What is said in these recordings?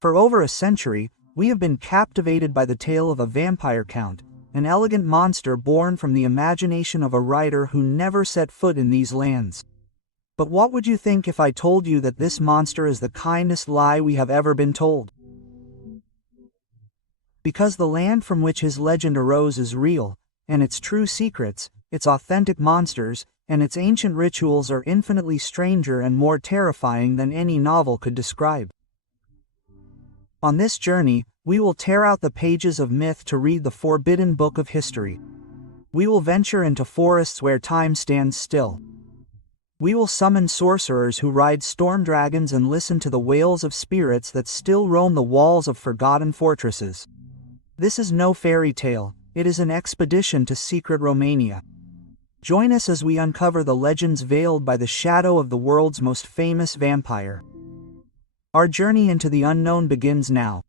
For over a century, we have been captivated by the tale of a vampire count, an elegant monster born from the imagination of a writer who never set foot in these lands. But what would you think if I told you that this monster is the kindest lie we have ever been told? Because the land from which his legend arose is real, and its true secrets, its authentic monsters, and its ancient rituals are infinitely stranger and more terrifying than any novel could describe. On this journey, we will tear out the pages of myth to read the forbidden book of history. We will venture into forests where time stands still. We will summon sorcerers who ride storm dragons and listen to the wails of spirits that still roam the walls of forgotten fortresses. This is no fairy tale, it is an expedition to secret Romania. Join us as we uncover the legends veiled by the shadow of the world's most famous vampire. Our journey into the unknown begins now.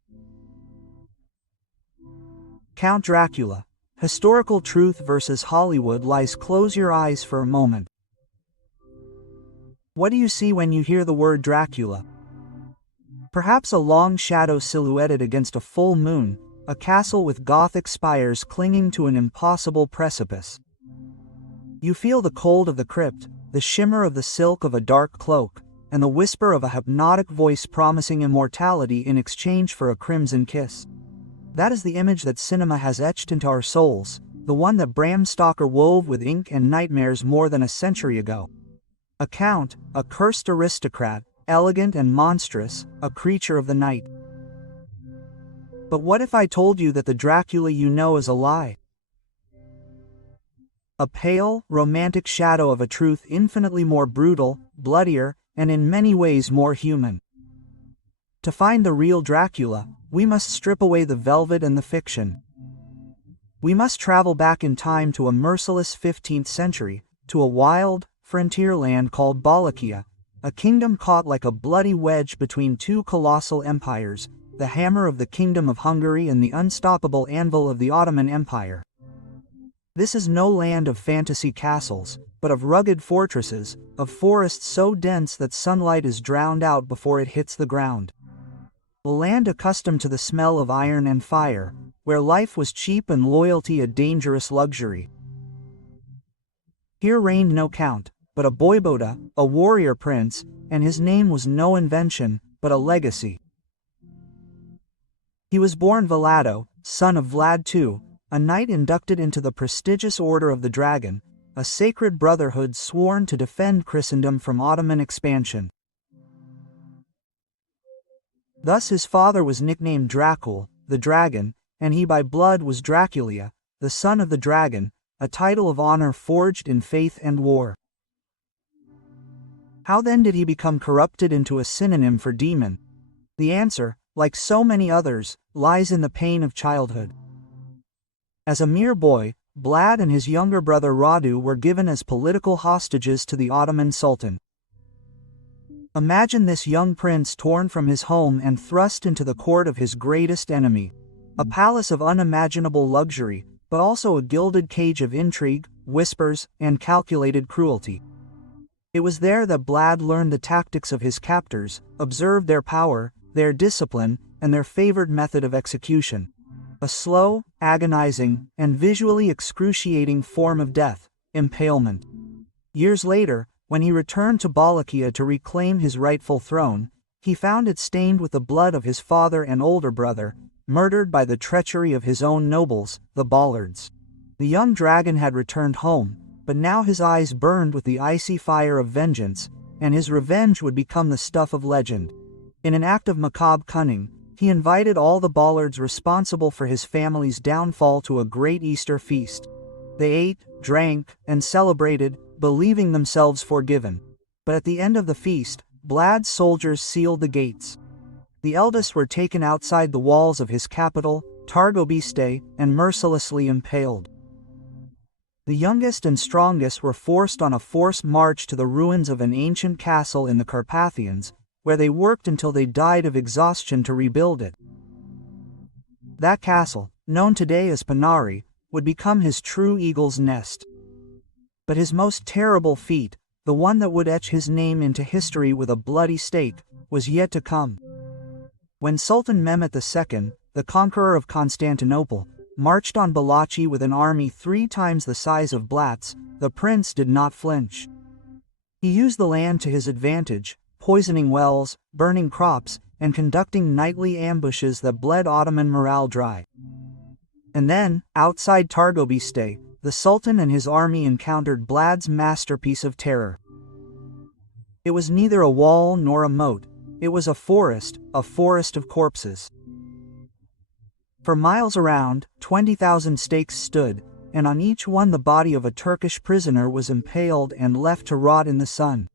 Count Dracula. Historical truth versus Hollywood lies. Close your eyes for a moment. What do you see when you hear the word Dracula? Perhaps a long shadow silhouetted against a full moon, a castle with Gothic spires clinging to an impossible precipice. You feel the cold of the crypt, the shimmer of the silk of a dark cloak, and the whisper of a hypnotic voice promising immortality in exchange for a crimson kiss. That is the image that cinema has etched into our souls, the one that Bram Stoker wove with ink and nightmares more than a century ago. A count, a cursed aristocrat, elegant and monstrous, a creature of the night. But what if I told you that the Dracula you know is a lie? A pale, romantic shadow of a truth infinitely more brutal, bloodier, and in many ways more human. To find the real Dracula, we must strip away the velvet and the fiction. We must travel back in time to a merciless 15th century, to a wild, frontier land called Wallachia, a kingdom caught like a bloody wedge between two colossal empires, the hammer of the Kingdom of Hungary and the unstoppable anvil of the Ottoman Empire. This is no land of fantasy castles, but of rugged fortresses, of forests so dense that sunlight is drowned out before it hits the ground. A land accustomed to the smell of iron and fire, where life was cheap and loyalty a dangerous luxury. Here reigned no count, but a voivoda, a warrior prince, and his name was no invention, but a legacy. He was born Vlado, son of Vlad II, a knight inducted into the prestigious Order of the Dragon, a sacred brotherhood sworn to defend Christendom from Ottoman expansion. Thus his father was nicknamed Dracul, the dragon, and he by blood was Dracula, the son of the dragon, a title of honor forged in faith and war. How then did he become corrupted into a synonym for demon? The answer, like so many others, lies in the pain of childhood. As a mere boy, Vlad and his younger brother Radu were given as political hostages to the Ottoman Sultan. Imagine this young prince torn from his home and thrust into the court of his greatest enemy, a palace of unimaginable luxury, but also a gilded cage of intrigue, whispers, and calculated cruelty. It was there that Vlad learned the tactics of his captors, observed their power, their discipline, and their favored method of execution. A slow, agonizing, and visually excruciating form of death, impalement. Years later, when he returned to Wallachia to reclaim his rightful throne, he found it stained with the blood of his father and older brother, murdered by the treachery of his own nobles, the Bollards. The young dragon had returned home, but now his eyes burned with the icy fire of vengeance, and his revenge would become the stuff of legend. In an act of macabre cunning, he invited all the Bollards responsible for his family's downfall to a great Easter feast. They ate, drank, and celebrated, believing themselves forgiven. But at the end of the feast, Vlad's soldiers sealed the gates. The eldest were taken outside the walls of his capital, Targobiste, and mercilessly impaled. The youngest and strongest were forced on a forced march to the ruins of an ancient castle in the Carpathians, where they worked until they died of exhaustion to rebuild it. That castle, known today as Panari, would become his true eagle's nest. But his most terrible feat, the one that would etch his name into history with a bloody stake, was yet to come. When Sultan Mehmet II, the conqueror of Constantinople, marched on Balachi with an army 3 times the size of Blat's, the prince did not flinch. He used the land to his advantage, poisoning wells, burning crops, and conducting nightly ambushes that bled Ottoman morale dry. And then, outside Targobiste, the Sultan and his army encountered Vlad's masterpiece of terror. It was neither a wall nor a moat, it was a forest of corpses. For miles around, 20,000 stakes stood, and on each one the body of a Turkish prisoner was impaled and left to rot in the sun.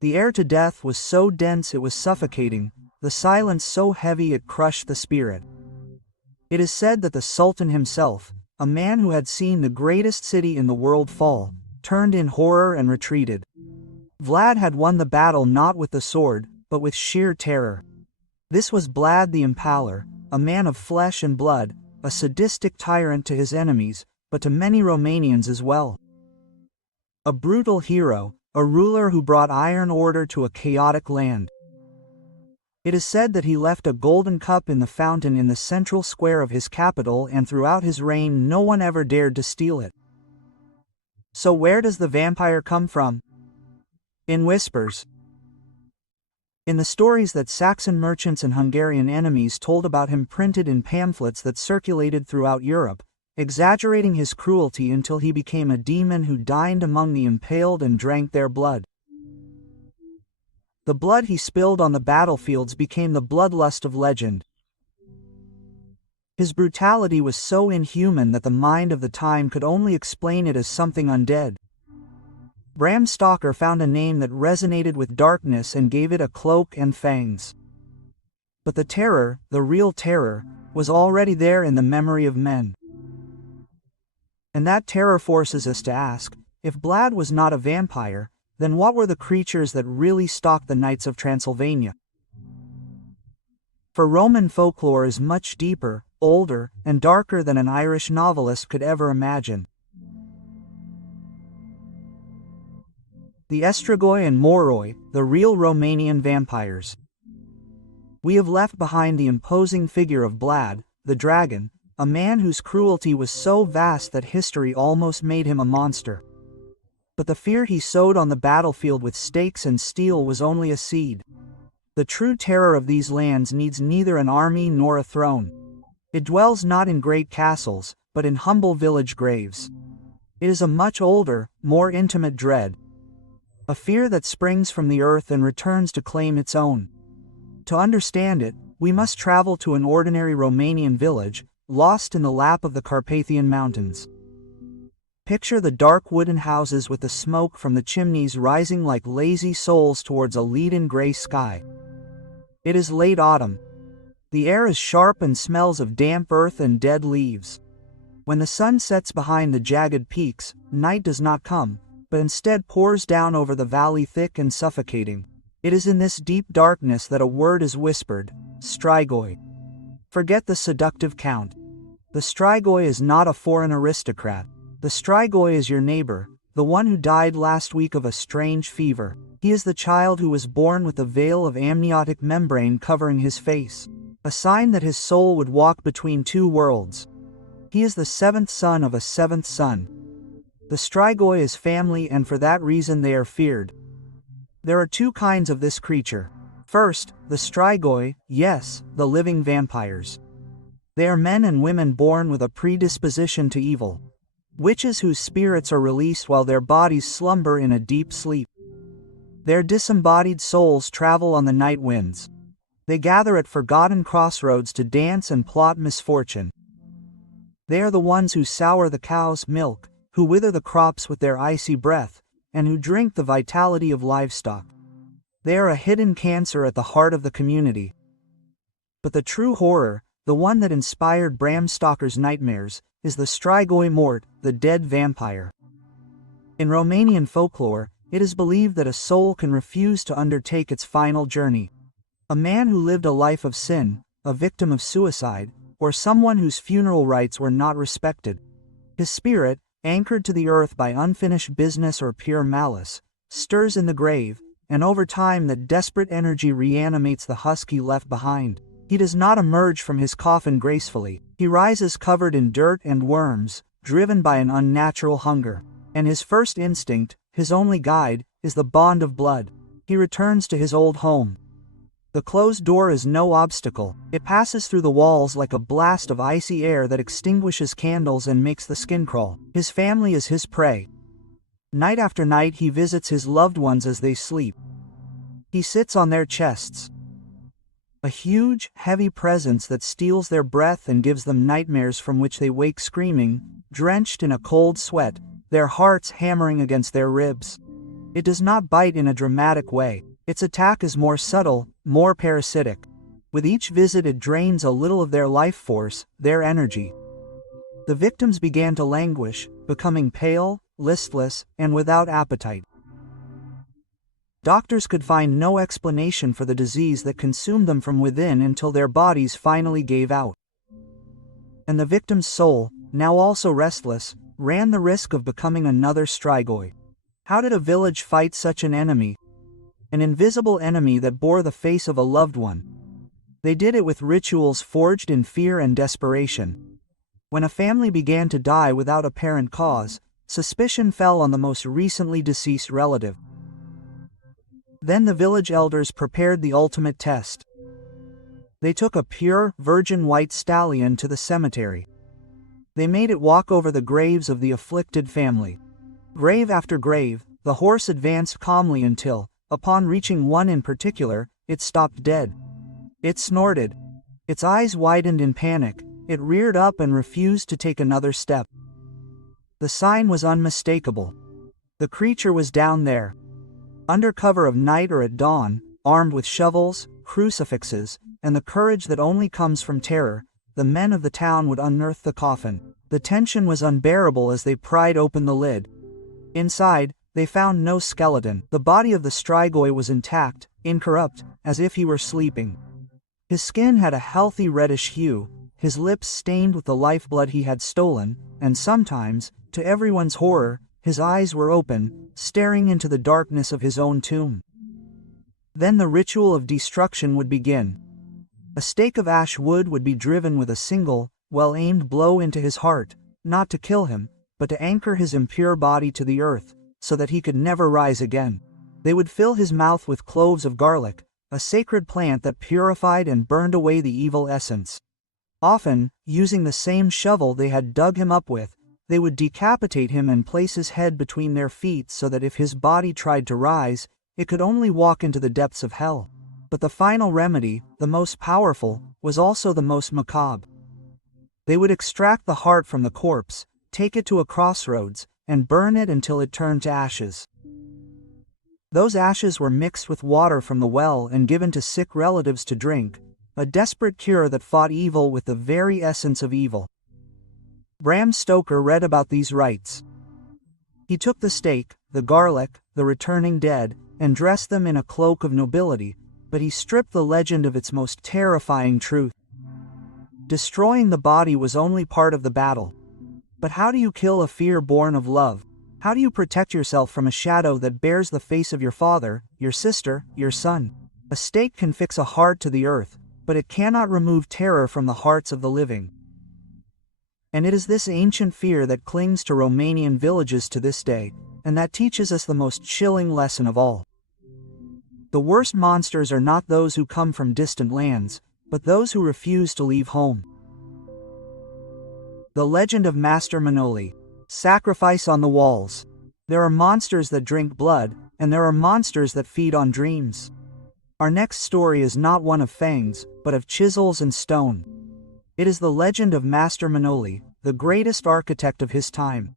The air to death was so dense it was suffocating, the silence so heavy it crushed the spirit. It is said that the Sultan himself, a man who had seen the greatest city in the world fall, turned in horror and retreated. Vlad had won the battle not with the sword, but with sheer terror. This was Vlad the Impaler, a man of flesh and blood, a sadistic tyrant to his enemies, but to many Romanians as well. A brutal hero, a ruler who brought iron order to a chaotic land. It is said that he left a golden cup in the fountain in the central square of his capital, and throughout his reign no one ever dared to steal it. So where does the vampire come from? In whispers. In the stories that Saxon merchants and Hungarian enemies told about him, printed in pamphlets that circulated throughout Europe, exaggerating his cruelty until he became a demon who dined among the impaled and drank their blood. The blood he spilled on the battlefields became the bloodlust of legend. His brutality was so inhuman that the mind of the time could only explain it as something undead. Bram Stoker found a name that resonated with darkness and gave it a cloak and fangs. But the terror, the real terror, was already there in the memory of men. And that terror forces us to ask, if Vlad was not a vampire, then what were the creatures that really stalked the Knights of Transylvania? For Roman folklore is much deeper, older, and darker than an Irish novelist could ever imagine. The Estrigoi and Moroi, the real Romanian vampires. We have left behind the imposing figure of Vlad, the dragon, a man whose cruelty was so vast that history almost made him a monster. But the fear he sowed on the battlefield with stakes and steel was only a seed. The true terror of these lands needs neither an army nor a throne. It dwells not in great castles, but in humble village graves. It is a much older, more intimate dread. A fear that springs from the earth and returns to claim its own. To understand it, we must travel to an ordinary Romanian village, lost in the lap of the Carpathian Mountains. Picture the dark wooden houses with the smoke from the chimneys rising like lazy souls towards a leaden gray sky. It is late autumn. The air is sharp and smells of damp earth and dead leaves. When the sun sets behind the jagged peaks, night does not come, but instead pours down over the valley thick and suffocating. It is in this deep darkness that a word is whispered, Strigoi. Forget the seductive count. The Strigoi is not a foreign aristocrat. The Strigoi is your neighbor, the one who died last week of a strange fever. He is the child who was born with a veil of amniotic membrane covering his face, a sign that his soul would walk between two worlds. He is the 7th son of a 7th son. The Strigoi is family, and for that reason they are feared. There are 2 kinds of this creature. First, the Strigoi, yes, the living vampires. They are men and women born with a predisposition to evil. Witches whose spirits are released while their bodies slumber in a deep sleep. Their disembodied souls travel on the night winds. They gather at forgotten crossroads to dance and plot misfortune. They are the ones who sour the cow's milk, who wither the crops with their icy breath, and who drink the vitality of livestock. They are a hidden cancer at the heart of the community. But the true horror, the one that inspired Bram Stoker's nightmares, is the Strigoi Mort, the dead vampire. In Romanian folklore, it is believed that a soul can refuse to undertake its final journey. A man who lived a life of sin, a victim of suicide, or someone whose funeral rites were not respected. His spirit, anchored to the earth by unfinished business or pure malice, stirs in the grave, and over time that desperate energy reanimates the husk he left behind. He does not emerge from his coffin gracefully. He rises covered in dirt and worms, driven by an unnatural hunger. And his first instinct, his only guide, is the bond of blood. He returns to his old home. The closed door is no obstacle. It passes through the walls like a blast of icy air that extinguishes candles and makes the skin crawl. His family is his prey. Night after night he visits his loved ones as they sleep. He sits on their chests. A huge, heavy presence that steals their breath and gives them nightmares from which they wake screaming, drenched in a cold sweat, their hearts hammering against their ribs. It does not bite in a dramatic way. Its attack is more subtle, more parasitic. With each visit it drains a little of their life force, their energy. The victims began to languish, becoming pale, listless, and without appetite. Doctors could find no explanation for the disease that consumed them from within until their bodies finally gave out. And the victim's soul, now also restless, ran the risk of becoming another Strigoi. How did a village fight such an enemy? An invisible enemy that bore the face of a loved one. They did it with rituals forged in fear and desperation. When a family began to die without apparent cause, suspicion fell on the most recently deceased relative. Then the village elders prepared the ultimate test. They took a pure, virgin white stallion to the cemetery. They made it walk over the graves of the afflicted family. Grave after grave, the horse advanced calmly until, upon reaching one in particular, it stopped dead. It snorted. Its eyes widened in panic. It reared up and refused to take another step. The sign was unmistakable. The creature was down there. Under cover of night or at dawn, armed with shovels, crucifixes, and the courage that only comes from terror, the men of the town would unearth the coffin. The tension was unbearable as they pried open the lid. Inside, they found no skeleton. The body of the Strigoi was intact, incorrupt, as if he were sleeping. His skin had a healthy reddish hue, his lips stained with the lifeblood he had stolen, and sometimes, to everyone's horror, his eyes were open, staring into the darkness of his own tomb. Then the ritual of destruction would begin. A stake of ash wood would be driven with a single, well-aimed blow into his heart, not to kill him, but to anchor his impure body to the earth, so that he could never rise again. They would fill his mouth with cloves of garlic, a sacred plant that purified and burned away the evil essence. Often, using the same shovel they had dug him up with, they would decapitate him and place his head between their feet so that if his body tried to rise, it could only walk into the depths of hell. But the final remedy, the most powerful, was also the most macabre. They would extract the heart from the corpse, take it to a crossroads, and burn it until it turned to ashes. Those ashes were mixed with water from the well and given to sick relatives to drink, a desperate cure that fought evil with the very essence of evil. Bram Stoker read about these rites. He took the stake, the garlic, the returning dead, and dressed them in a cloak of nobility, but he stripped the legend of its most terrifying truth. Destroying the body was only part of the battle. But how do you kill a fear born of love? How do you protect yourself from a shadow that bears the face of your father, your sister, your son? A stake can fix a heart to the earth, but it cannot remove terror from the hearts of the living. And it is this ancient fear that clings to Romanian villages to this day, and that teaches us the most chilling lesson of all. The worst monsters are not those who come from distant lands, but those who refuse to leave home. The legend of Master Manoli. Sacrifice on the walls. There are monsters that drink blood, and there are monsters that feed on dreams. Our next story is not one of fangs, but of chisels and stone. It is the legend of Master Manoli, the greatest architect of his time.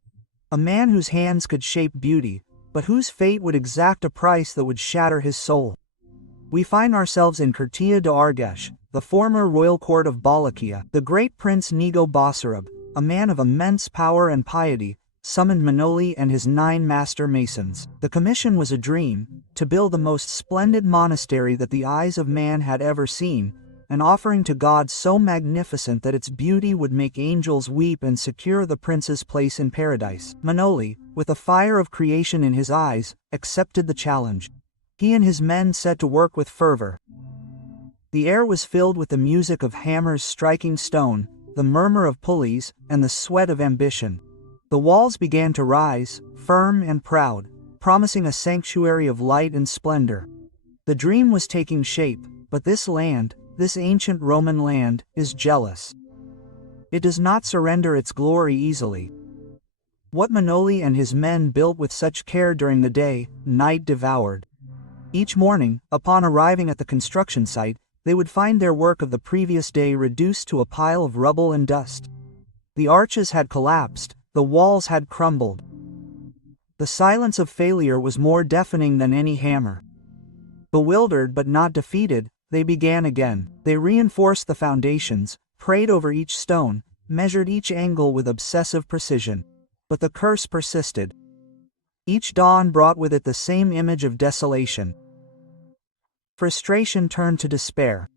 A man whose hands could shape beauty, but whose fate would exact a price that would shatter his soul. We find ourselves in Curtea de Argeș, the former royal court of Wallachia. The great Prince Nego Basarab, a man of immense power and piety, summoned Manoli and his 9 master masons. The commission was a dream, to build the most splendid monastery that the eyes of man had ever seen, an offering to God so magnificent that its beauty would make angels weep and secure the prince's place in paradise. Manoli, with the fire of creation in his eyes, accepted the challenge. He and his men set to work with fervor. The air was filled with the music of hammers striking stone, the murmur of pulleys, and the sweat of ambition. The walls began to rise, firm and proud, promising a sanctuary of light and splendor. The dream was taking shape, but this land, this ancient Roman land, is jealous. It does not surrender its glory easily. What Manoli and his men built with such care during the day, night devoured. Each morning, upon arriving at the construction site, they would find their work of the previous day reduced to a pile of rubble and dust. The arches had collapsed, the walls had crumbled. The silence of failure was more deafening than any hammer. Bewildered but not defeated, they began again. They reinforced the foundations, prayed over each stone, measured each angle with obsessive precision. But the curse persisted. Each dawn brought with it the same image of desolation. Frustration turned to despair.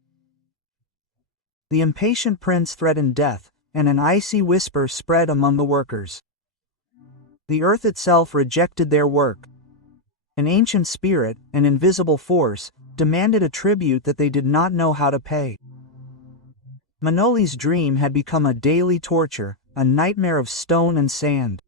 The impatient prince threatened death, and an icy whisper spread among the workers. The earth itself rejected their work. An ancient spirit, an invisible force, demanded a tribute that they did not know how to pay. Manoli's dream had become a daily torture, a nightmare of stone and sand.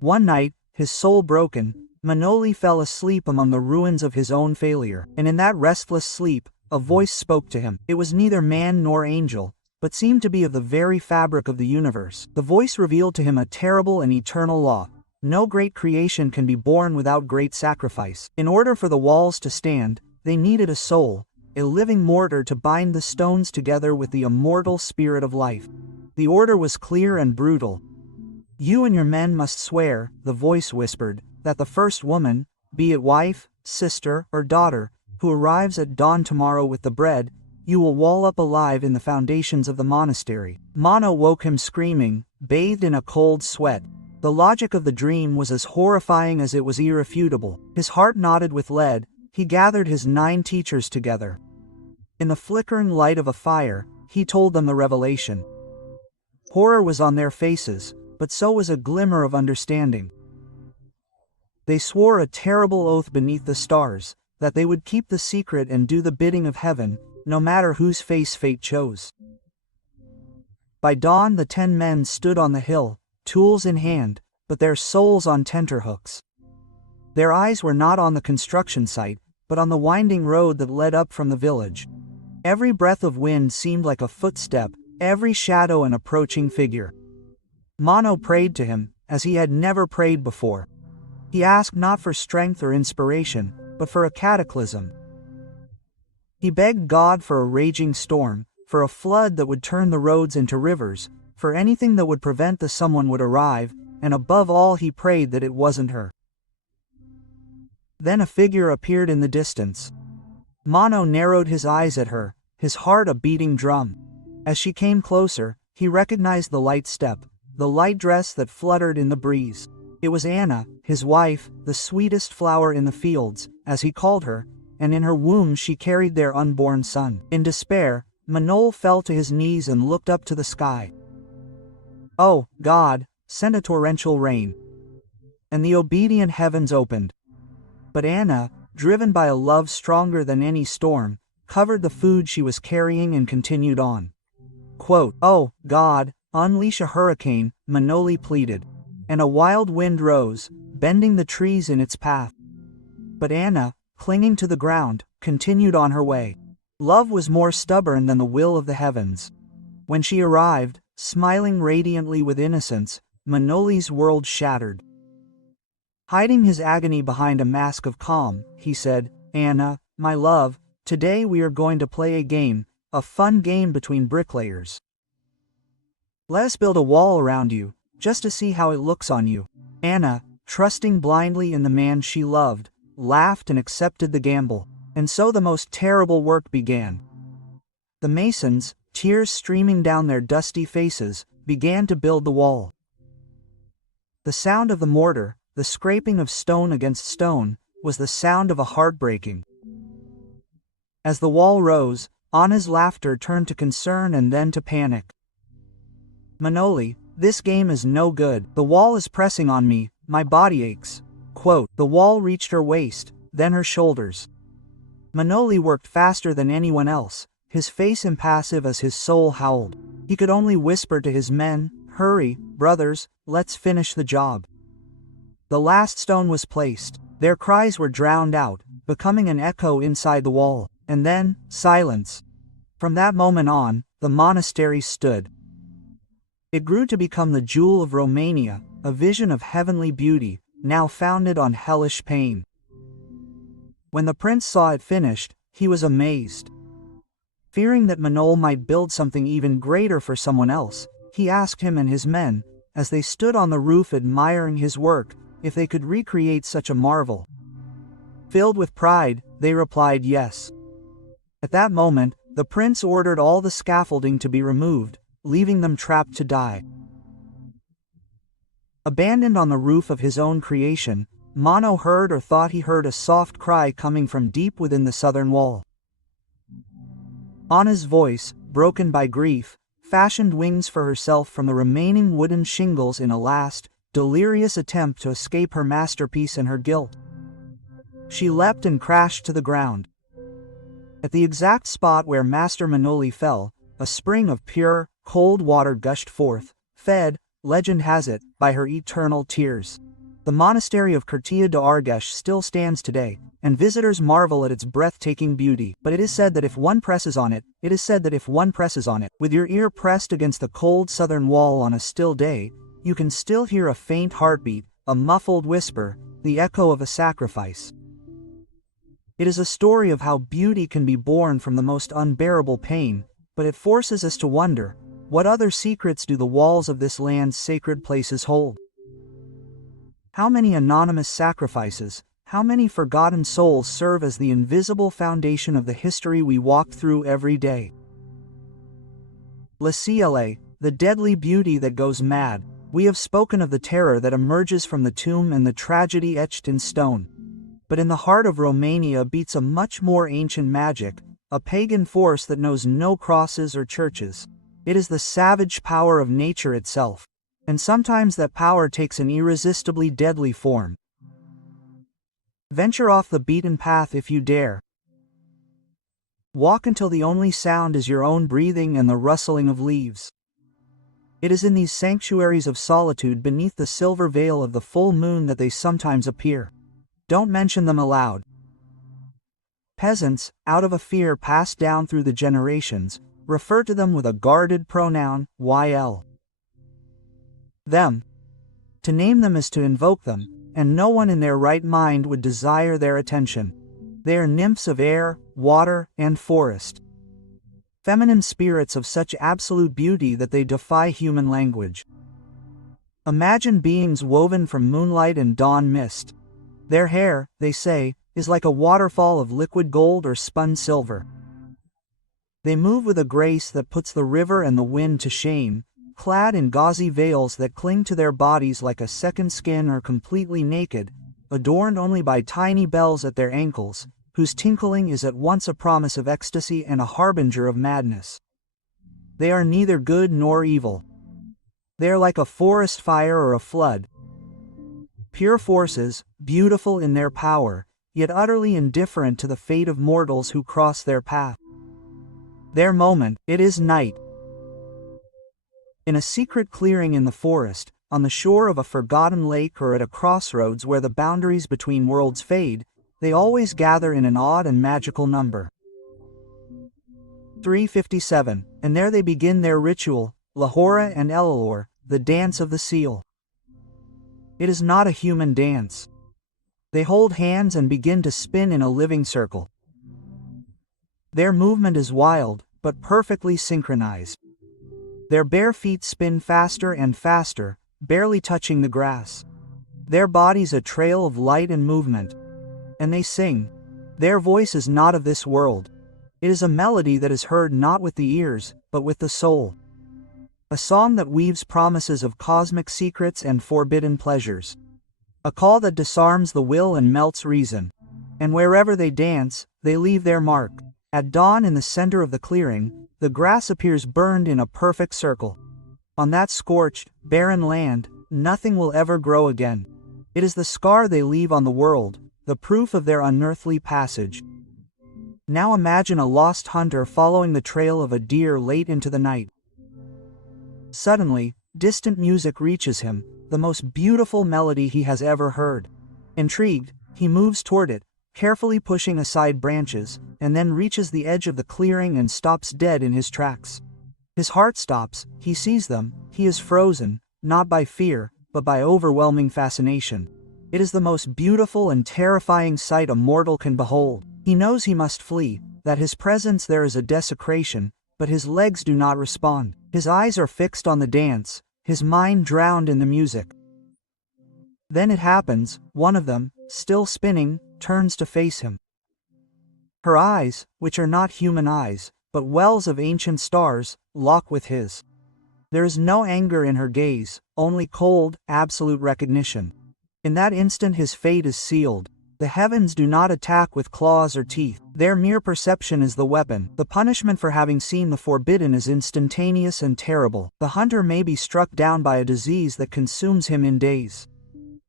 One night, his soul broken, Manoli fell asleep among the ruins of his own failure, and in that restless sleep, a voice spoke to him. It was neither man nor angel, but seemed to be of the very fabric of the universe. The voice revealed to him a terrible and eternal law. No great creation can be born without great sacrifice. In order for the walls to stand, they needed a soul, a living mortar to bind the stones together with the immortal spirit of life. The order was clear and brutal. You and your men must swear, the voice whispered, that the first woman, be it wife, sister, or daughter, who arrives at dawn tomorrow with the bread, you will wall up alive in the foundations of the monastery. Mano woke him screaming, bathed in a cold sweat. The logic of the dream was as horrifying as it was irrefutable. His heart knotted with lead. He gathered his 9 teachers together. In the flickering light of a fire, he told them the revelation. Horror was on their faces, but so was a glimmer of understanding. They swore a terrible oath beneath the stars, that they would keep the secret and do the bidding of heaven, no matter whose face fate chose. By dawn the 10 men stood on the hill, tools in hand, but their souls on tenterhooks. Their eyes were not on the construction site, but on the winding road that led up from the village. Every breath of wind seemed like a footstep, every shadow an approaching figure. Mano prayed to him, as he had never prayed before. He asked not for strength or inspiration, but for a cataclysm. He begged God for a raging storm, for a flood that would turn the roads into rivers, for anything that would prevent the someone would arrive, and above all he prayed that it wasn't her. Then a figure appeared in the distance. Mano narrowed his eyes at her, his heart a beating drum. As she came closer, he recognized the light step, the light dress that fluttered in the breeze. It was Anna, his wife, the sweetest flower in the fields, as he called her, and in her womb she carried their unborn son. In despair, Manol fell to his knees and looked up to the sky. Oh, God, send a torrential rain. And the obedient heavens opened. But Anna, driven by a love stronger than any storm, covered the food she was carrying and continued on. Quote, "Oh, God, unleash a hurricane," Manoli pleaded. And a wild wind rose, bending the trees in its path. But Anna, clinging to the ground, continued on her way. Love was more stubborn than the will of the heavens. When she arrived, smiling radiantly with innocence, Manoli's world shattered. Hiding his agony behind a mask of calm, he said, "Anna, my love, today we are going to play a fun game between bricklayers. Let's build a wall around you, just to see how it looks on you." Anna, trusting blindly in the man she loved, laughed and accepted the gamble. And so the most terrible work began. The masons, tears streaming down their dusty faces, began to build the wall. The sound of the mortar, the scraping of stone against stone, was the sound of a heart breaking. As the wall rose, Anna's laughter turned to concern and then to panic. "Manoli, this game is no good. The wall is pressing on me, my body aches." Quote, the wall reached her waist, then her shoulders. Manoli worked faster than anyone else, his face impassive as his soul howled. He could only whisper to his men, "Hurry, brothers, let's finish the job." The last stone was placed. Their cries were drowned out, becoming an echo inside the wall. And then, silence. From that moment on, the monastery stood. It grew to become the jewel of Romania, a vision of heavenly beauty, now founded on hellish pain. When the prince saw it finished, he was amazed. Fearing that Manol might build something even greater for someone else, he asked him and his men, as they stood on the roof admiring his work, if they could recreate such a marvel. Filled with pride, they replied yes. At that moment, the prince ordered all the scaffolding to be removed, leaving them trapped to die. Abandoned on the roof of his own creation, Mono heard or thought he heard a soft cry coming from deep within the southern wall. Anna's voice, broken by grief, fashioned wings for herself from the remaining wooden shingles in a last, delirious attempt to escape her masterpiece and her guilt. She leapt and crashed to the ground. At the exact spot where Master Manoli fell, a spring of pure, cold water gushed forth, fed, legend has it, by her eternal tears. The monastery of Curtea de Argeș still stands today, and visitors marvel at its breathtaking beauty. But it is said that if one presses on it, with your ear pressed against the cold southern wall on a still day, you can still hear a faint heartbeat, a muffled whisper, the echo of a sacrifice. It is a story of how beauty can be born from the most unbearable pain, but it forces us to wonder, what other secrets do the walls of this land's sacred places hold? How many anonymous sacrifices, how many forgotten souls serve as the invisible foundation of the history we walk through every day? Le ciel, the deadly beauty that goes mad. We have spoken of the terror that emerges from the tomb and the tragedy etched in stone. But in the heart of Romania beats a much more ancient magic, a pagan force that knows no crosses or churches. It is the savage power of nature itself. And sometimes that power takes an irresistibly deadly form. Venture off the beaten path if you dare. Walk until the only sound is your own breathing and the rustling of leaves. It is in these sanctuaries of solitude beneath the silver veil of the full moon that they sometimes appear. Don't mention them aloud. Peasants, out of a fear passed down through the generations, refer to them with a guarded pronoun, yl. Them. To name them is to invoke them, and no one in their right mind would desire their attention. They are nymphs of air, water, and forest. Feminine spirits of such absolute beauty that they defy human language. Imagine beings woven from moonlight and dawn mist. Their hair, they say, is like a waterfall of liquid gold or spun silver. They move with a grace that puts the river and the wind to shame, clad in gauzy veils that cling to their bodies like a second skin or completely naked, adorned only by tiny bells at their ankles, whose tinkling is at once a promise of ecstasy and a harbinger of madness. They are neither good nor evil. They are like a forest fire or a flood. Pure forces, beautiful in their power, yet utterly indifferent to the fate of mortals who cross their path. Their moment, it is night. In a secret clearing in the forest, on the shore of a forgotten lake or at a crossroads where the boundaries between worlds fade, they always gather in an odd and magical number. 357, and there they begin their ritual, Lahora and Elalor, the dance of the seal. It is not a human dance. They hold hands and begin to spin in a living circle. Their movement is wild, but perfectly synchronized. Their bare feet spin faster and faster, barely touching the grass. Their bodies a trail of light and movement. And they sing. Their voice is not of this world. It is a melody that is heard not with the ears, but with the soul. A song that weaves promises of cosmic secrets and forbidden pleasures. A call that disarms the will and melts reason. And wherever they dance, they leave their mark. At dawn in the center of the clearing, the grass appears burned in a perfect circle. On that scorched, barren land, nothing will ever grow again. It is the scar they leave on the world, the proof of their unearthly passage. Now imagine a lost hunter following the trail of a deer late into the night. Suddenly, distant music reaches him, the most beautiful melody he has ever heard. Intrigued, he moves toward it, carefully pushing aside branches, and then reaches the edge of the clearing and stops dead in his tracks. His heart stops, he sees them, he is frozen, not by fear, but by overwhelming fascination. It is the most beautiful and terrifying sight a mortal can behold. He knows he must flee, that his presence there is a desecration, but his legs do not respond. His eyes are fixed on the dance, his mind drowned in the music. Then it happens, one of them, still spinning, turns to face him. Her eyes, which are not human eyes, but wells of ancient stars, lock with his. There is no anger in her gaze, only cold, absolute recognition. In that instant his fate is sealed. The heavens do not attack with claws or teeth. Their mere perception is the weapon. The punishment for having seen the forbidden is instantaneous and terrible. The hunter may be struck down by a disease that consumes him in days.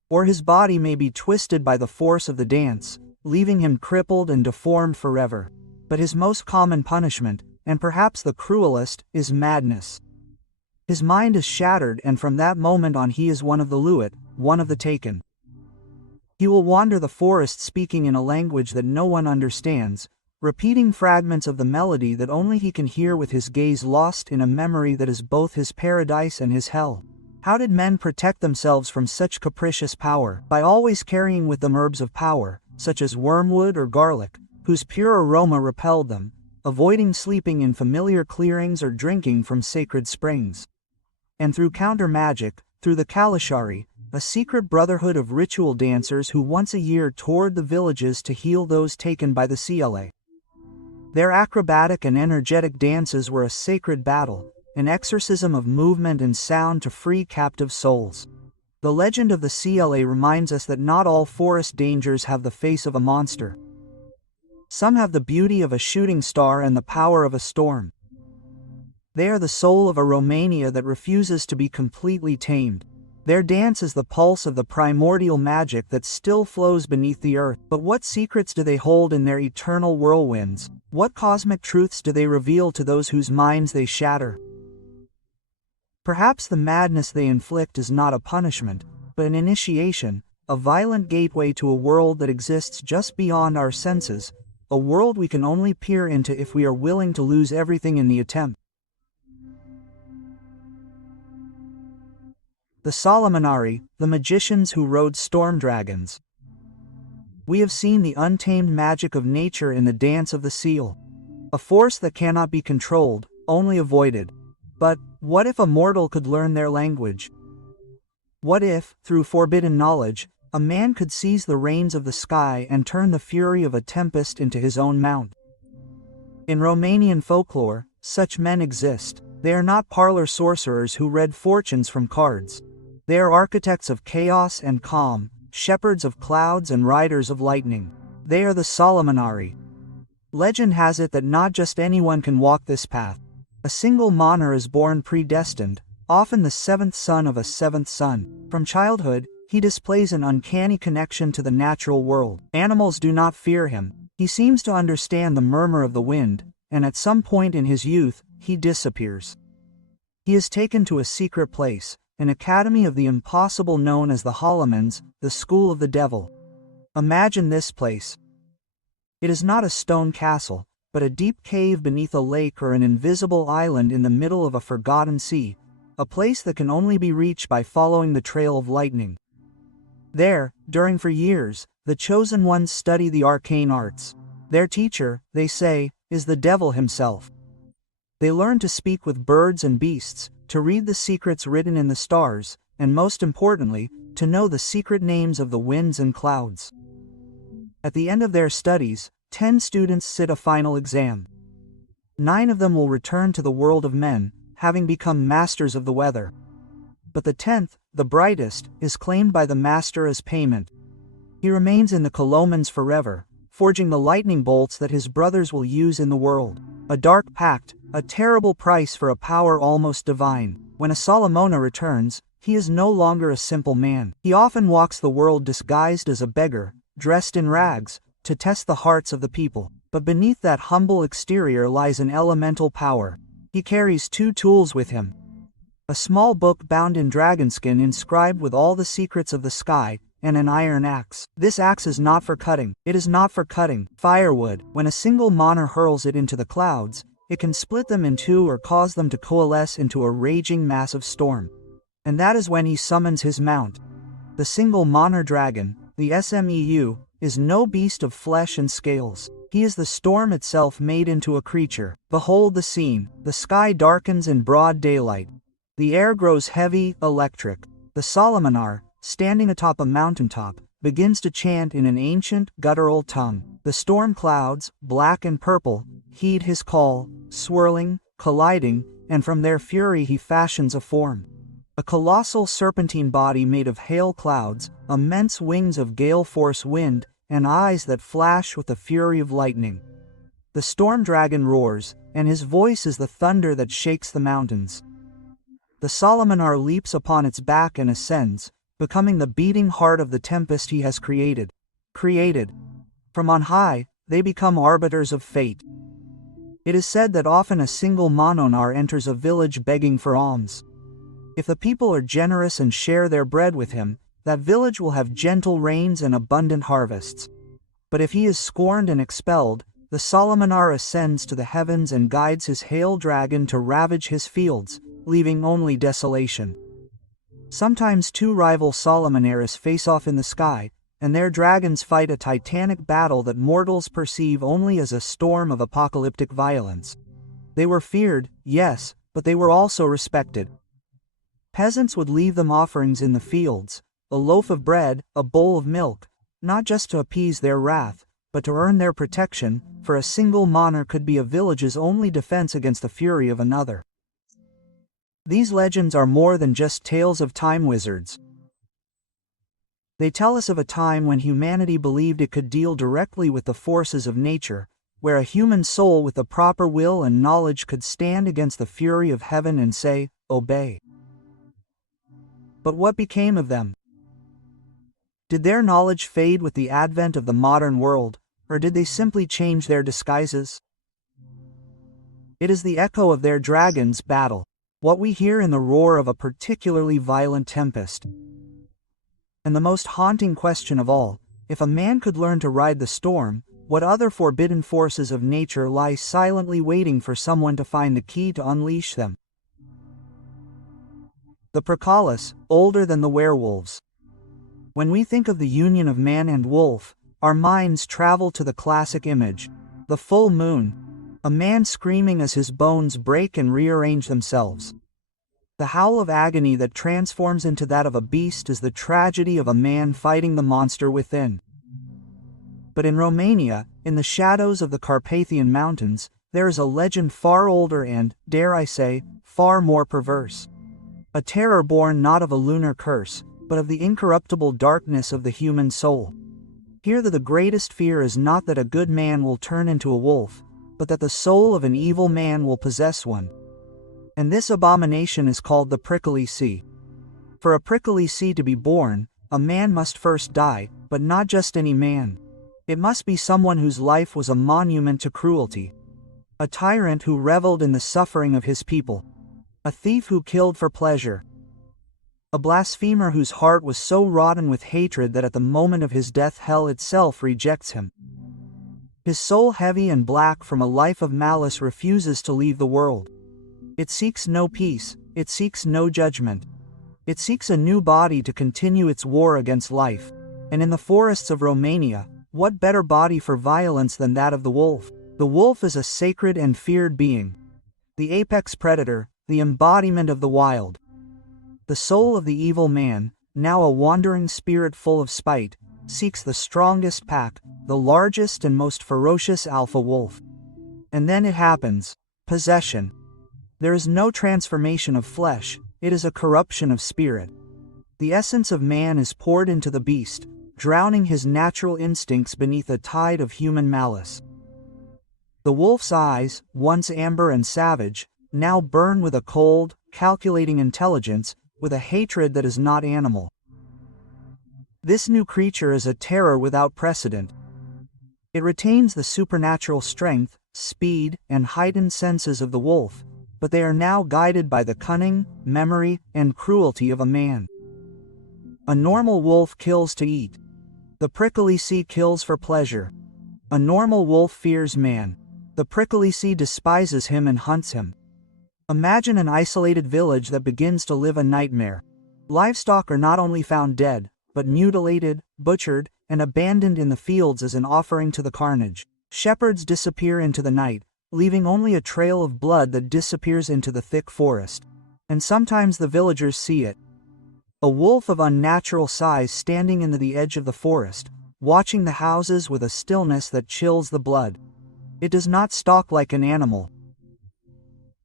Or his body may be twisted by the force of the dance, leaving him crippled and deformed forever. But his most common punishment, and perhaps the cruelest, is madness. His mind is shattered, and from that moment on he is one of the Luit, one of the taken. He will wander the forest speaking in a language that no one understands, repeating fragments of the melody that only he can hear with his gaze lost in a memory that is both his paradise and his hell. How did men protect themselves from such capricious power? By always carrying with them herbs of power, such as wormwood or garlic, whose pure aroma repelled them, avoiding sleeping in familiar clearings or drinking from sacred springs. And through counter-magic, through the Kalashari, a secret brotherhood of ritual dancers who once a year toured the villages to heal those taken by the CLA. Their acrobatic and energetic dances were a sacred battle, an exorcism of movement and sound to free captive souls. The legend of the CLA reminds us that not all forest dangers have the face of a monster. Some have the beauty of a shooting star and the power of a storm. They are the soul of a Romania that refuses to be completely tamed. Their dance is the pulse of the primordial magic that still flows beneath the earth. But what secrets do they hold in their eternal whirlwinds? What cosmic truths do they reveal to those whose minds they shatter? Perhaps the madness they inflict is not a punishment, but an initiation, a violent gateway to a world that exists just beyond our senses, a world we can only peer into if we are willing to lose everything in the attempt. The Solomonari, the magicians who rode storm dragons. We have seen the untamed magic of nature in the dance of the seal. A force that cannot be controlled, only avoided. But, what if a mortal could learn their language? What if, through forbidden knowledge, a man could seize the reins of the sky and turn the fury of a tempest into his own mount? In Romanian folklore, such men exist. They are not parlor sorcerers who read fortunes from cards. They are architects of chaos and calm, shepherds of clouds and riders of lightning. They are the Solomonari. Legend has it that not just anyone can walk this path. A single Monar is born predestined, often the seventh son of a seventh son. From childhood, he displays an uncanny connection to the natural world. Animals do not fear him. He seems to understand the murmur of the wind, and at some point in his youth, he disappears. He is taken to a secret place, an academy of the impossible known as the Holomans, the school of the devil. Imagine this place. It is not a stone castle, but a deep cave beneath a lake or an invisible island in the middle of a forgotten sea, a place that can only be reached by following the trail of lightning. There, during for years, the chosen ones study the arcane arts. Their teacher, they say, is the devil himself. They learn to speak with birds and beasts, to read the secrets written in the stars, and most importantly, to know the secret names of the winds and clouds. At the end of their studies, 10 students sit a final exam. 9 of them will return to the world of men, having become masters of the weather. But the 10th, the brightest, is claimed by the master as payment. He remains in the Kolomans forever, forging the lightning bolts that his brothers will use in the world. A dark pact, a terrible price for a power almost divine. When a Solomona returns, he is no longer a simple man. He often walks the world disguised as a beggar, dressed in rags, to test the hearts of the people. But beneath that humble exterior lies an elemental power. He carries two tools with him. A small book bound in dragonskin inscribed with all the secrets of the sky, and an iron axe. This axe is not for cutting. It is not for cutting firewood. When a single monarch hurls it into the clouds, it can split them in two or cause them to coalesce into a raging massive storm. And that is when he summons his mount. The single monarch dragon, the SMEU, is no beast of flesh and scales. He is the storm itself made into a creature. Behold the scene. The sky darkens in broad daylight. The air grows heavy, electric. The Solomonar, standing atop a mountaintop, begins to chant in an ancient, guttural tongue. The storm clouds, black and purple, heed his call, swirling, colliding, and from their fury he fashions a form. A colossal serpentine body made of hail clouds, immense wings of gale-force wind, and eyes that flash with the fury of lightning. The storm dragon roars, and his voice is the thunder that shakes the mountains. The Solomonar leaps upon its back and ascends, becoming the beating heart of the tempest he has created. From on high, they become arbiters of fate. It is said that often a single mononar enters a village begging for alms. If the people are generous and share their bread with him, that village will have gentle rains and abundant harvests. But if he is scorned and expelled, the Solomonar ascends to the heavens and guides his hail dragon to ravage his fields, leaving only desolation. Sometimes two rival Solomonares face off in the sky, and their dragons fight a titanic battle that mortals perceive only as a storm of apocalyptic violence. They were feared, yes, but they were also respected. Peasants would leave them offerings in the fields, a loaf of bread, a bowl of milk, not just to appease their wrath, but to earn their protection, for a single monarch could be a village's only defense against the fury of another. These legends are more than just tales of time wizards. They tell us of a time when humanity believed it could deal directly with the forces of nature, where a human soul with the proper will and knowledge could stand against the fury of heaven and say, "Obey." But what became of them? Did their knowledge fade with the advent of the modern world, or did they simply change their disguises? It is the echo of their dragon's battle, what we hear in the roar of a particularly violent tempest. And the most haunting question of all, if a man could learn to ride the storm, what other forbidden forces of nature lie silently waiting for someone to find the key to unleash them? The Procalis, older than the werewolves. When we think of the union of man and wolf, our minds travel to the classic image, the full moon, a man screaming as his bones break and rearrange themselves. The howl of agony that transforms into that of a beast is the tragedy of a man fighting the monster within. But in Romania, in the shadows of the Carpathian Mountains, there is a legend far older and, dare I say, far more perverse. A terror born not of a lunar curse, but of the incorruptible darkness of the human soul. Here the greatest fear is not that a good man will turn into a wolf, but that the soul of an evil man will possess one. And this abomination is called the prickly sea. For a prickly sea to be born, a man must first die, but not just any man. It must be someone whose life was a monument to cruelty. A tyrant who reveled in the suffering of his people. A thief who killed for pleasure. A blasphemer whose heart was so rotten with hatred that at the moment of his death hell itself rejects him. His soul heavy and black from a life of malice refuses to leave the world. It seeks no peace, it seeks no judgment. It seeks a new body to continue its war against life. And in the forests of Romania, what better body for violence than that of the wolf? The wolf is a sacred and feared being. The apex predator, the embodiment of the wild. The soul of the evil man, now a wandering spirit full of spite, seeks the strongest pack, the largest and most ferocious alpha wolf. And then it happens. Possession. There is no transformation of flesh, it is a corruption of spirit. The essence of man is poured into the beast, drowning his natural instincts beneath a tide of human malice. The wolf's eyes, once amber and savage, now burn with a cold, calculating intelligence, with a hatred that is not animal. This new creature is a terror without precedent. It retains the supernatural strength, speed, and heightened senses of the wolf, but they are now guided by the cunning, memory, and cruelty of a man. A normal wolf kills to eat. The prickly sea kills for pleasure. A normal wolf fears man. The prickly sea despises him and hunts him. Imagine an isolated village that begins to live a nightmare. Livestock are not only found dead, but mutilated, butchered, and abandoned in the fields as an offering to the carnage. Shepherds disappear into the night, leaving only a trail of blood that disappears into the thick forest. And sometimes the villagers see it. A wolf of unnatural size standing in the edge of the forest, watching the houses with a stillness that chills the blood. It does not stalk like an animal.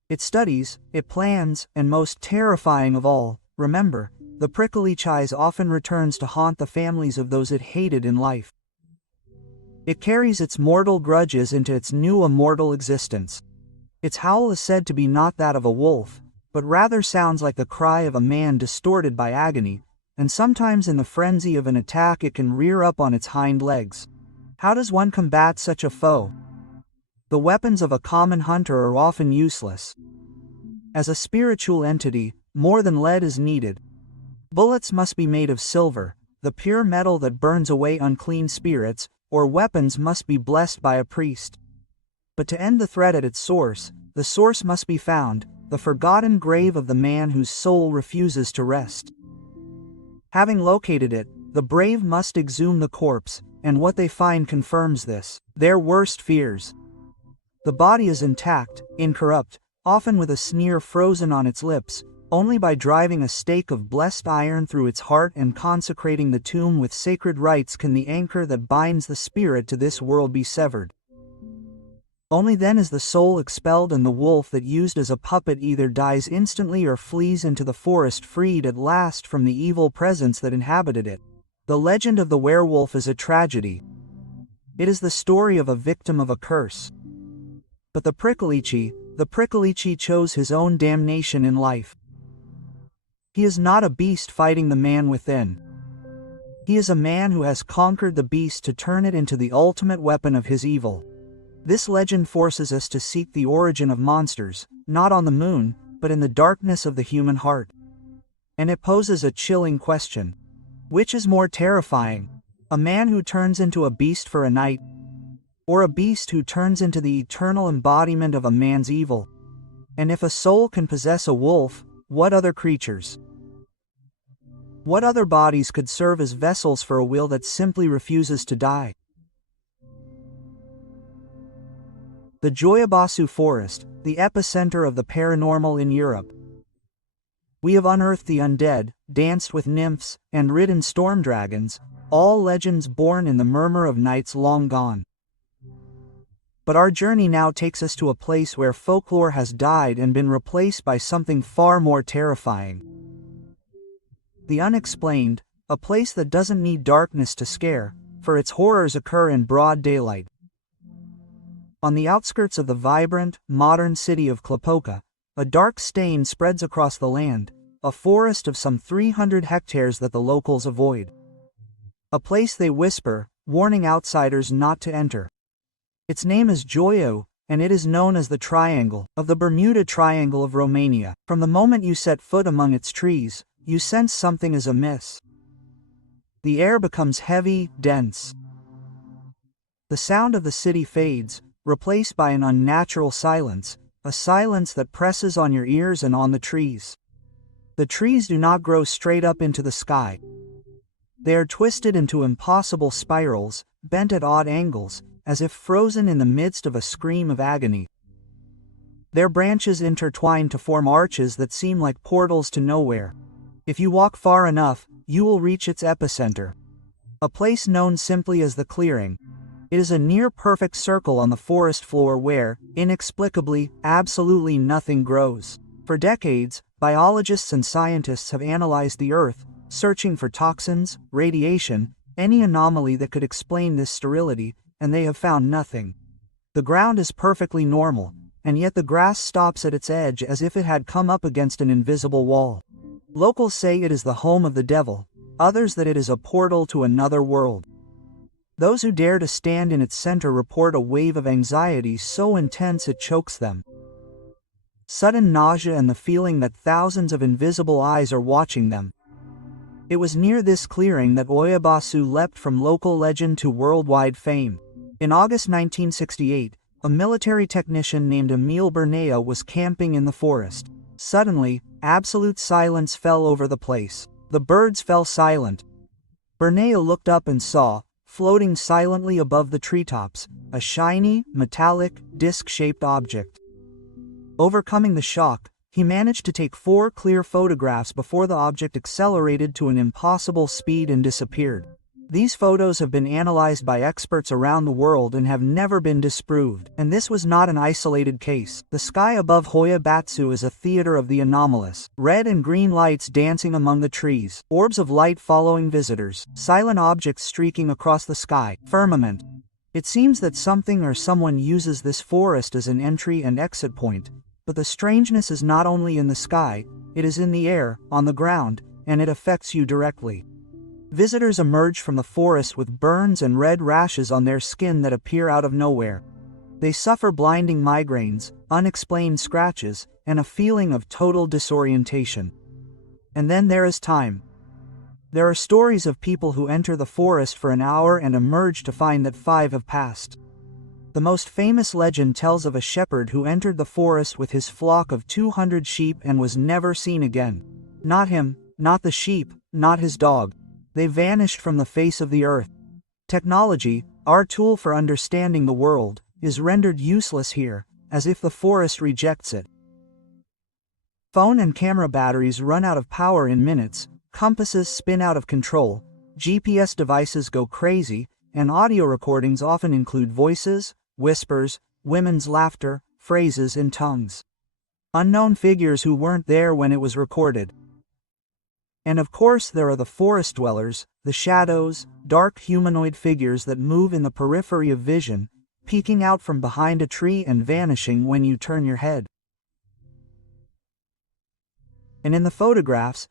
It studies, it plans, and most terrifying of all, remember, the prickly chise often returns to haunt the families of those it hated in life. It carries its mortal grudges into its new immortal existence. Its howl is said to be not that of a wolf, but rather sounds like the cry of a man distorted by agony, and sometimes in the frenzy of an attack it can rear up on its hind legs. How does one combat such a foe? The weapons of a common hunter are often useless. As a spiritual entity, more than lead is needed. Bullets must be made of silver, the pure metal that burns away unclean spirits, or weapons must be blessed by a priest. But to end the threat at its source, the source must be found, the forgotten grave of the man whose soul refuses to rest. Having located it, the brave must exhume the corpse, and what they find confirms this, their worst fears. The body is intact, incorrupt, often with a sneer frozen on its lips. Only by driving a stake of blessed iron through its heart and consecrating the tomb with sacred rites can the anchor that binds the spirit to this world be severed. Only then is the soul expelled and the wolf that used as a puppet either dies instantly or flees into the forest freed at last from the evil presence that inhabited it. The legend of the werewolf is a tragedy. It is the story of a victim of a curse. But the prickly chose his own damnation in life. He is not a beast fighting the man within. He is a man who has conquered the beast to turn it into the ultimate weapon of his evil. This legend forces us to seek the origin of monsters, not on the moon, but in the darkness of the human heart. And it poses a chilling question. Which is more terrifying? A man who turns into a beast for a night? Or a beast who turns into the eternal embodiment of a man's evil? And if a soul can possess a wolf, what other creatures? What other bodies could serve as vessels for a will that simply refuses to die? The Joyabasu Forest, the epicenter of the paranormal in Europe. We have unearthed the undead, danced with nymphs, and ridden storm dragons, all legends born in the murmur of nights long gone. But our journey now takes us to a place where folklore has died and been replaced by something far more terrifying. The unexplained, a place that doesn't need darkness to scare, for its horrors occur in broad daylight. On the outskirts of the vibrant, modern city of Klapoka, a dark stain spreads across the land, a forest of some 300 hectares that the locals avoid. A place they whisper, warning outsiders not to enter. Its name is Joyo, and it is known as the Triangle of the Bermuda Triangle of Romania. From the moment you set foot among its trees, you sense something is amiss. The air becomes heavy, dense. The sound of the city fades, replaced by an unnatural silence, a silence that presses on your ears and on the trees. The trees do not grow straight up into the sky. They are twisted into impossible spirals, bent at odd angles, as if frozen in the midst of a scream of agony. Their branches intertwine to form arches that seem like portals to nowhere. If you walk far enough, you will reach its epicenter. A place known simply as the clearing. It is a near-perfect circle on the forest floor where, inexplicably, absolutely nothing grows. For decades, biologists and scientists have analyzed the Earth, searching for toxins, radiation, any anomaly that could explain this sterility, and they have found nothing. The ground is perfectly normal, and yet the grass stops at its edge as if it had come up against an invisible wall. Locals say it is the home of the devil, others that it is a portal to another world. Those who dare to stand in its center report a wave of anxiety so intense it chokes them. Sudden nausea and the feeling that thousands of invisible eyes are watching them. It was near this clearing that Oyabasu leapt from local legend to worldwide fame. In August 1968, a military technician named Emile Bernea was camping in the forest. Suddenly, absolute silence fell over the place. The birds fell silent. Bernea looked up and saw, floating silently above the treetops, a shiny, metallic, disc-shaped object. Overcoming the shock, he managed to take 4 clear photographs before the object accelerated to an impossible speed and disappeared. These photos have been analyzed by experts around the world and have never been disproved. And this was not an isolated case. The sky above Hoyabatsu is a theater of the anomalous. Red and green lights dancing among the trees, orbs of light following visitors, silent objects streaking across the sky, firmament. It seems that something or someone uses this forest as an entry and exit point. But the strangeness is not only in the sky, it is in the air, on the ground, and it affects you directly. Visitors emerge from the forest with burns and red rashes on their skin that appear out of nowhere. They suffer blinding migraines, unexplained scratches, and a feeling of total disorientation. And then there is time. There are stories of people who enter the forest for an hour and emerge to find that 5 have passed. The most famous legend tells of a shepherd who entered the forest with his flock of 200 sheep and was never seen again. Not him, not the sheep, not his dog. They vanished from the face of the earth. Technology, our tool for understanding the world, is rendered useless here, as if the forest rejects it. Phone and camera batteries run out of power in minutes, compasses spin out of control, GPS devices go crazy, and audio recordings often include voices, whispers, women's laughter, phrases in tongues. Unknown figures who weren't there when it was recorded. And of course there are the forest dwellers, the shadows, dark humanoid figures that move in the periphery of vision, peeking out from behind a tree and vanishing when you turn your head. And in the photographs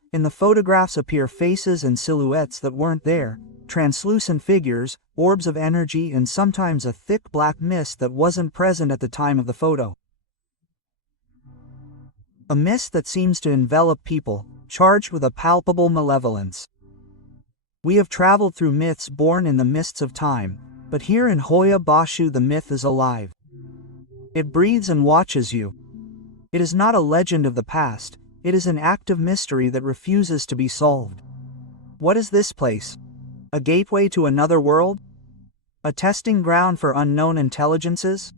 appear faces and silhouettes that weren't there, translucent figures, orbs of energy, and sometimes a thick black mist that wasn't present at the time of the photo. A mist that seems to envelop people, charged with a palpable malevolence. We have traveled through myths born in the mists of time, but here in Hoya-bashu the myth is alive. It breathes and watches you. It is not a legend of the past, it is an active mystery that refuses to be solved. What is this place? A gateway to another world? A testing ground for unknown intelligences?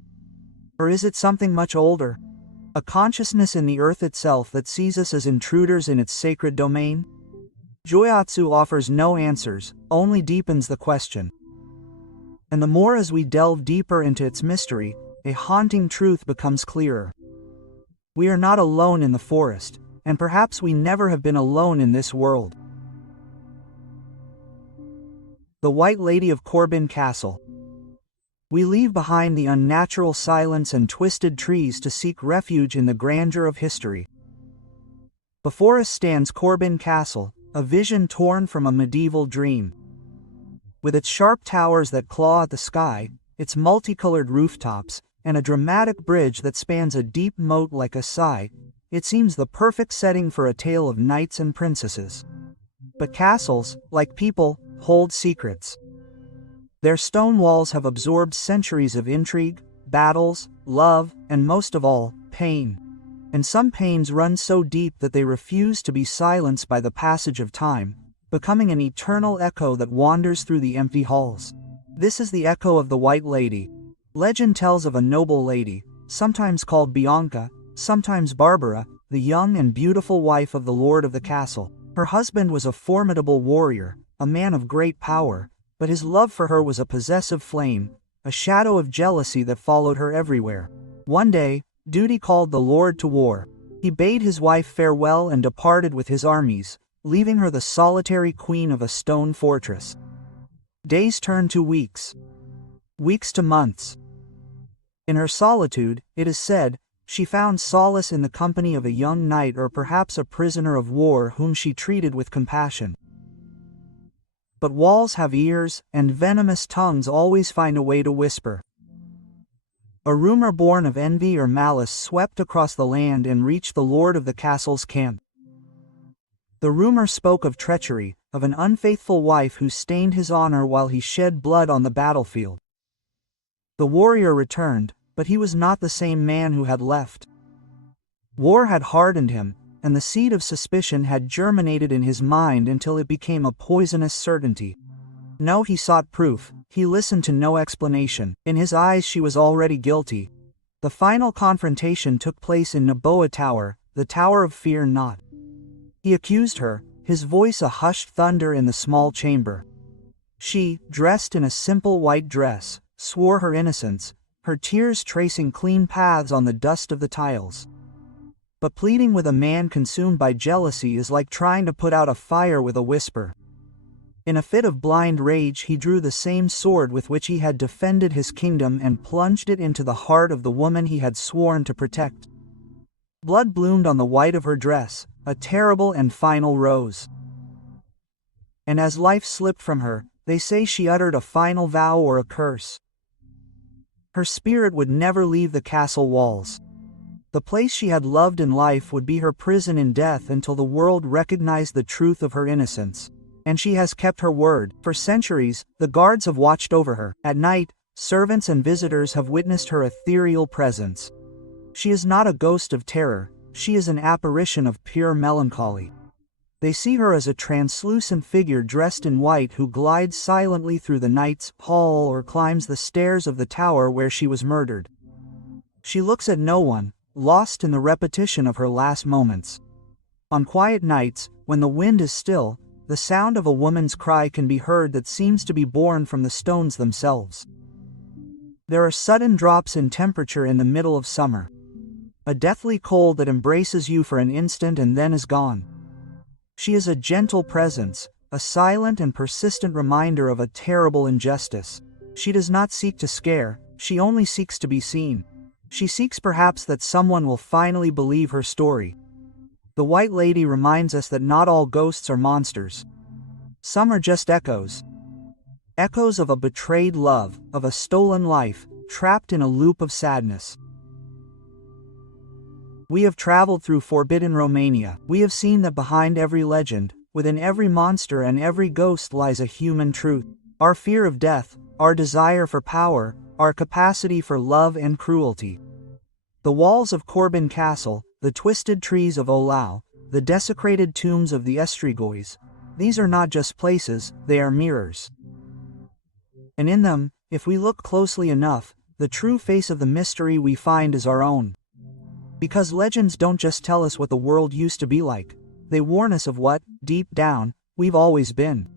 Or is it something much older? A consciousness in the earth itself that sees us as intruders in its sacred domain? Joyatsu offers no answers, only deepens the question. And the more as we delve deeper into its mystery, a haunting truth becomes clearer. We are not alone in the forest, and perhaps we never have been alone in this world. The White Lady of Corbin Castle. We leave behind the unnatural silence and twisted trees to seek refuge in the grandeur of history. Before us stands Corbin Castle, a vision torn from a medieval dream. With its sharp towers that claw at the sky, its multicolored rooftops, and a dramatic bridge that spans a deep moat like a sigh, it seems the perfect setting for a tale of knights and princesses. But castles, like people, hold secrets. Their stone walls have absorbed centuries of intrigue, battles, love, and most of all, pain. And some pains run so deep that they refuse to be silenced by the passage of time, becoming an eternal echo that wanders through the empty halls. This is the echo of the White Lady. Legend tells of a noble lady, sometimes called Bianca, sometimes Barbara, the young and beautiful wife of the lord of the castle. Her husband was a formidable warrior, a man of great power, but his love for her was a possessive flame, a shadow of jealousy that followed her everywhere. One day, duty called the lord to war. He bade his wife farewell and departed with his armies, leaving her the solitary queen of a stone fortress. Days turned to weeks. Weeks to months. In her solitude, it is said, she found solace in the company of a young knight or perhaps a prisoner of war whom she treated with compassion. but walls have ears, and venomous tongues always find a way to whisper. A rumor born of envy or malice swept across the land and reached the lord of the castle's camp. The rumor spoke of treachery, of an unfaithful wife who stained his honor while he shed blood on the battlefield. The warrior returned, but he was not the same man who had left. War had hardened him, and the seed of suspicion had germinated in his mind until it became a poisonous certainty. No, he sought proof. He listened to no explanation. In his eyes she was already guilty. The final confrontation took place in Naboa Tower, the Tower of Fear Not. He accused her, his voice a hushed thunder in the small chamber. She, dressed in a simple white dress, swore her innocence, her tears tracing clean paths on the dust of the tiles. But pleading with a man consumed by jealousy is like trying to put out a fire with a whisper. In a fit of blind rage he drew the same sword with which he had defended his kingdom and plunged it into the heart of the woman he had sworn to protect. Blood bloomed on the white of her dress, a terrible and final rose. And as life slipped from her, they say she uttered a final vow or a curse. Her spirit would never leave the castle walls. The place she had loved in life would be her prison in death until the world recognized the truth of her innocence. And she has kept her word. For centuries, the guards have watched over her. At night, servants and visitors have witnessed her ethereal presence. She is not a ghost of terror, she is an apparition of pure melancholy. They see her as a translucent figure dressed in white who glides silently through the night's hall or climbs the stairs of the tower where she was murdered. She looks at no one, lost in the repetition of her last moments. On quiet nights, when the wind is still, the sound of a woman's cry can be heard that seems to be born from the stones themselves. There are sudden drops in temperature in the middle of summer. A deathly cold that embraces you for an instant and then is gone. She is a gentle presence, a silent and persistent reminder of a terrible injustice. She does not seek to scare, she only seeks to be seen. She seeks perhaps that someone will finally believe her story. The White Lady reminds us that not all ghosts are monsters. Some are just echoes. Echoes of a betrayed love, of a stolen life, trapped in a loop of sadness. We have traveled through forbidden Romania. We have seen that behind every legend, within every monster and every ghost lies a human truth. Our fear of death, our desire for power, our capacity for love and cruelty. The walls of Corbin Castle, the twisted trees of Olau, the desecrated tombs of the Estrigois, these are not just places, they are mirrors. And in them, if we look closely enough, the true face of the mystery we find is our own. Because legends don't just tell us what the world used to be like, they warn us of what, deep down, we've always been.